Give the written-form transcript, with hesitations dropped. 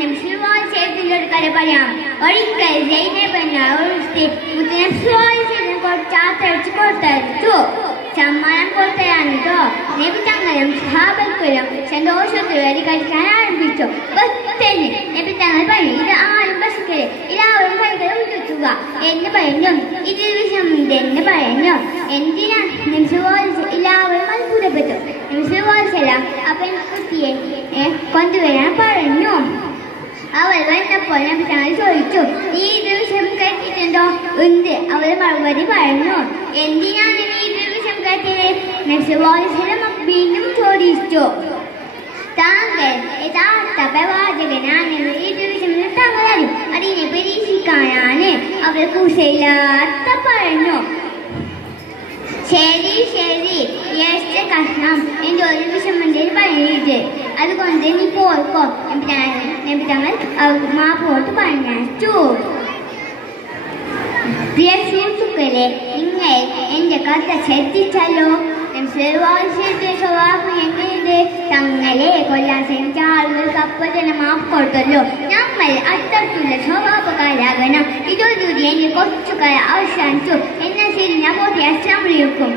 നബിസ്വല്ലല്ലാഹു ചെയ്തതിന്റെ ഒരു കഥ പറയാം. ഒരിക്കൽ സൈനബ് എന്ന ഒരു സ്ത്രീ നബിസ്വല്ലല്ലാഹു ചെയ്തതിന് കുറച്ച് ആത്തരച്ച് കൊടുത്തയച്ചു. സമ്മാനം കൊടുത്തയാണിട്ടോ. നബി തങ്ങളും സഹാബത്തും സന്തോഷത്തോടെ കഴിക്കാൻ ആരംഭിച്ചു. നബി തങ്ങൾ പറഞ്ഞു, ഇത് ആരും ഭക്ഷിക്കരുത്, എല്ലാവരും കൈകൾ ഉയർത്തുക എന്ന് പറഞ്ഞു. ഇത് വിഷമുണ്ടെന്ന് പറഞ്ഞു. എന്തിനാ നബിസ്വല്ലല്ലാഹു എല്ലാവരും അത്ഭുതപ്പെട്ടു. നബിസ്വല്ലല്ലാഹു ആ പെൺകുട്ടിയെ കൊണ്ടുവരാൻ പറഞ്ഞു. അവൾ വന്നപ്പോൾ നബി തങ്ങൾ ചോദിച്ചു, നീ ഇത് വിഷം കഴിച്ചിട്ടുണ്ടോ? ഉണ്ട്. അവൾ മറുപടി പറഞ്ഞു. എന്തിനാണ് നീ ഇത് വിഷം കഴിച്ചത്? നബിസ്വല്ലല്ലാഹു വീണ്ടും ചോദിച്ചു. താങ്കൾ യഥാർത്ഥ പ്രവാചകനാണെന്ന് ഇത് വിഷം താങ്കൾ അറിയും, അതിനെ പരീക്ഷിക്കാനാണ് അവൾ കുശലാത്ത പറഞ്ഞു. ശരി ശരി, യേശ കഷ്ണം എൻ്റെ ഒരു വിഷമൻ്റെ പറഞ്ഞത്, അതുകൊണ്ട് നീ പോയിക്കോ. നബി തങ്ങൾ മാപ്പോട്ട് പറഞ്ഞു. പ്രിയ സുഹൃത്തുക്കളെ, നിങ്ങൾ എൻ്റെ കഥ ശ്രദ്ധിച്ചല്ലോ. സ്വഭാവം എങ്ങനെയുണ്ട്? തങ്ങളെ കൊല്ലാൻ ശ്രമിച്ച ആളുകൾക്ക് അപ്പോൾ തന്നെ മാപ്പ് കൊടുത്തല്ലോ. നമ്മൾ അത്തരത്തിലുള്ള സ്വഭാവക്കാരാകണം. ഇതോടുകൂടി എൻ്റെ കൊച്ചുകാലം അവസാനിച്ചു. എന്നാൽ ശരി, ഞാൻ പോട്ടെ. അസ്സലാമു അലൈക്കും.